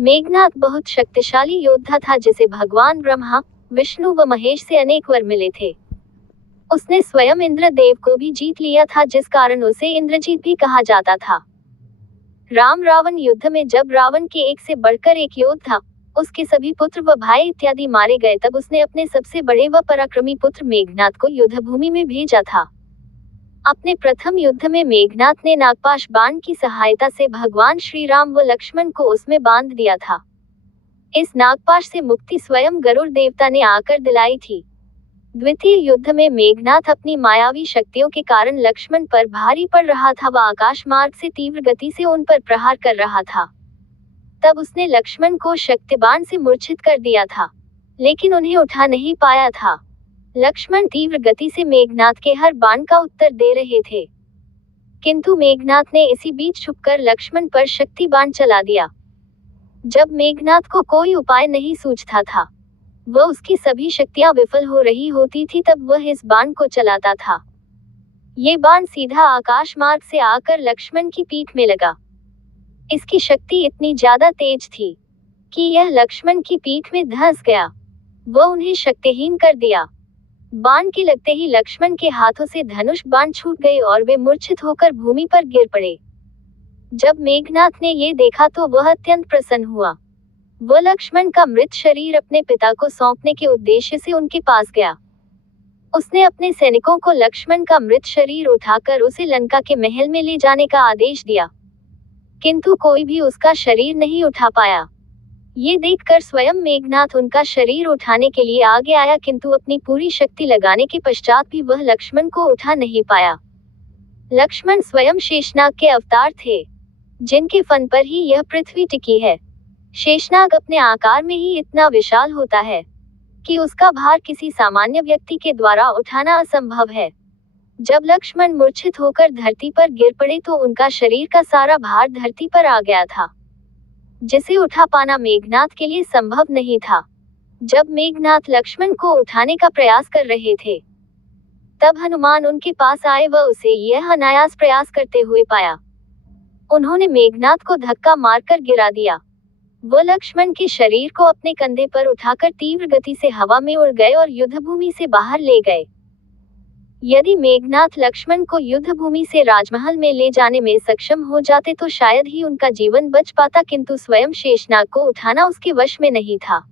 मेघनाथ बहुत शक्तिशाली योद्धा था जिसे भगवान ब्रह्मा, विष्णु व महेश से अनेक वर मिले थे। उसने स्वयं इंद्रदेव को भी जीत लिया था, जिस कारण उसे इंद्रजीत भी कहा जाता था। राम रावण युद्ध में जब रावण के एक से बढ़कर एक योद्धा, उसके सभी पुत्र व भाई इत्यादि मारे गए, तब उसने अपने सबसे बड़े व पराक्रमी पुत्र मेघनाथ को युद्ध भूमि में भेजा था। अपने प्रथम युद्ध में मेघनाथ ने नागपाश बाण की सहायता से भगवान श्री राम व लक्ष्मण को उसमें बांध दिया था। इस नागपाश से मुक्ति स्वयं गरुड़ देवता ने आकर दिलाई थी। द्वितीय युद्ध में मेघनाथ अपनी मायावी शक्तियों के कारण लक्ष्मण पर भारी पड़ रहा था व आकाश मार्ग से तीव्र गति से उन पर प्रहार कर रहा था। तब उसने लक्ष्मण को शक्तिबाण से मूर्छित कर दिया था, लेकिन उन्हें उठा नहीं पाया था। लक्ष्मण तीव्र गति से मेघनाथ के हर बाण का उत्तर दे रहे थे, किंतु मेघनाथ ने इसी बीच छुपकर लक्ष्मण पर शक्ति बाण चला दिया। जब मेघनाथ को कोई उपाय नहीं सूझता था, वह उसकी सभी शक्तियां विफल हो रही होती थी, तब वह इस बाण को चलाता था। ये बाण सीधा आकाश मार्ग से आकर लक्ष्मण की पीठ में लगा। इसकी शक्ति इतनी ज्यादा तेज थी कि यह लक्ष्मण की पीठ में धंस गया। वह उन्हें शक्तिहीन कर दिया। बाण के लगते ही लक्ष्मण के हाथों से धनुष बाण छूट गए और वे मूर्छित होकर भूमि पर गिर पड़े। जब मेघनाथ ने ये देखा तो वह अत्यंत प्रसन्न हुआ। वह लक्ष्मण का मृत शरीर अपने पिता को सौंपने के उद्देश्य से उनके पास गया। उसने अपने सैनिकों को लक्ष्मण का मृत शरीर उठाकर उसे लंका के महल में ले जाने का आदेश दिया, किंतु कोई भी उसका शरीर नहीं उठा पाया। ये देखकर स्वयं मेघनाथ उनका शरीर उठाने के लिए आगे आया, किंतु अपनी पूरी शक्ति लगाने के पश्चात भी वह लक्ष्मण को उठा नहीं पाया। लक्ष्मण स्वयं शेषनाग के अवतार थे, जिनके फन पर ही यह पृथ्वी टिकी है। शेषनाग अपने आकार में ही इतना विशाल होता है कि उसका भार किसी सामान्य व्यक्ति के द्वारा उठाना असंभव है। जब लक्ष्मण मूर्छित होकर धरती पर गिर पड़े तो उनका शरीर का सारा भार धरती पर आ गया था, जिसे उठा पाना मेघनाथ के लिए संभव नहीं था। जब मेघनाथ लक्ष्मण को उठाने का प्रयास कर रहे थे, तब हनुमान उनके पास आए व उसे यह अनायास प्रयास करते हुए पाया। उन्होंने मेघनाथ को धक्का मारकर गिरा दिया। वो लक्ष्मण के शरीर को अपने कंधे पर उठाकर तीव्र गति से हवा में उड़ गए और युद्धभूमि से बाहर ले गए। यदि मेघनाथ लक्ष्मण को युद्धभूमि से राजमहल में ले जाने में सक्षम हो जाते तो शायद ही उनका जीवन बच पाता, किंतु स्वयं शेषनाग को उठाना उसके वश में नहीं था।